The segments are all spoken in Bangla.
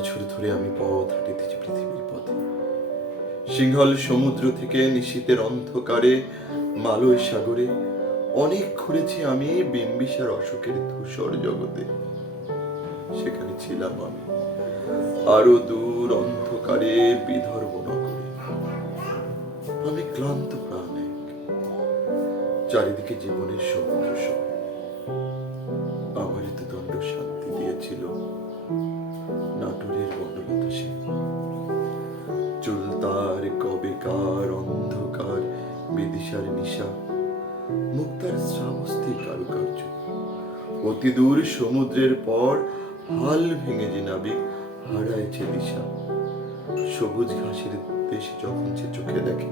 বছর ধরে আমি পথ হাঁটিতেছি পৃথিবীর পথে। সিংহল সমুদ্র থেকে নিশীতের অন্ধকারে মালয় সাগরে অনেক ঘুরেছি আমি বিম্বিসার অশোকের ধূসর জগতে। সেখানে ছিলাম আমি, আরও দূর অন্ধকারে বিদর্ভ নগরে। আমি ক্লান্ত প্রাণ এক, চারিদিকে জীবনের সমুদ্র সহ। আমার তো দণ্ড শান্তি দিয়েছিল কবেকার, অন্ধকার, বিদিশার নিশা, মুক্তার শ্রাবস্তি কারুকার্য। অতি দূর সমুদ্রের পর হাল ভেঙে যে নাবিক হারাইছে দিশা। সবুজ ঘাসের দেশে যখন সে চোখে দেখে,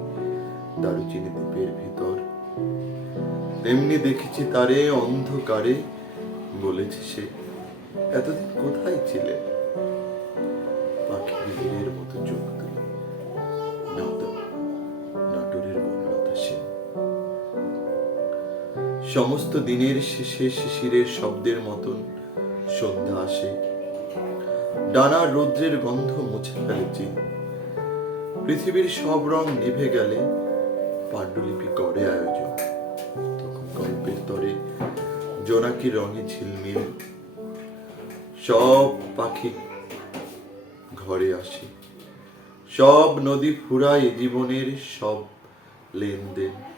দারুচিনি দ্বীপের ভিতর। তেমনি দেখেছি তারে অন্ধকারে, বলেছে সে, এতদিন কোথায় ছিলে? পাখির সমস্ত দিনের শেষে শিশিরের শব্দের মতন সন্ধ্যা আসে। ডানা রৌদ্রের গন্ধ মুছে ফেলেছি পৃথিবীর সব রং নিভে গেলে পাণ্ডুলিপি করে আয়োজন। তখন গল্পের তরে জোনাকি রঙে ঝিলমিল। সব পাখি ঘরে আসে। সব নদী ফুরায় জীবনের সব লেনদেন।